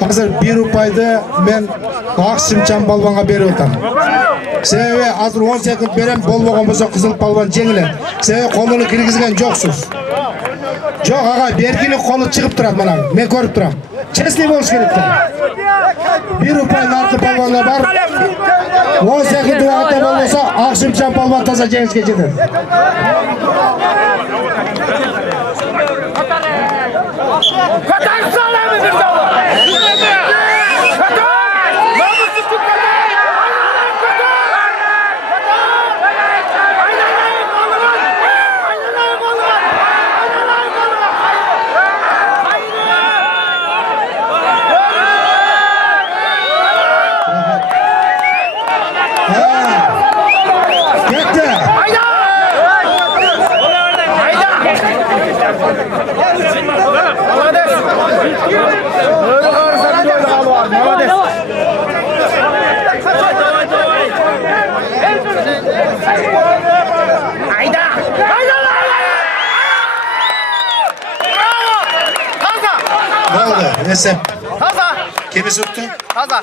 Hazır bir upaydı ben Akşimcan balvanga berip atam. Sebebi hazır 10 sekund berem bolbogon bolsa Kızıl Palvan jеңилет. Sebebi kolunu kirgizgen joksuz. Жоқ аға, Беркинің қолы шығып тұрады мына. Мен көріп тұрам. Честный болуш керек. Bir upay narkı palvanlar бар. 10 sekund uақытта болмаса Акшимчан палван таза жеңіске жетеді. Nesep. Taza. Kimi tuttu? Taza.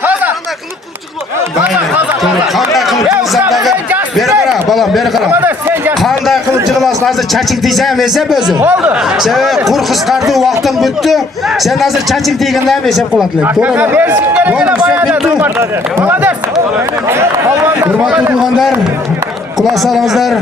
Taza. Qanday qilib jig'ilsandagi beri qara, balam, beri qara. Qanday qilib jig'ilasın, hozir chaching tiysan esep o'zi. Oldu. Sen qur qisqardi, vaqting bitdi. Sen hozir chaching tiyganlar esep qiladlar. To'g'ri. Молодец. Hurmatli tuyg'anlar, quloq solingizlar.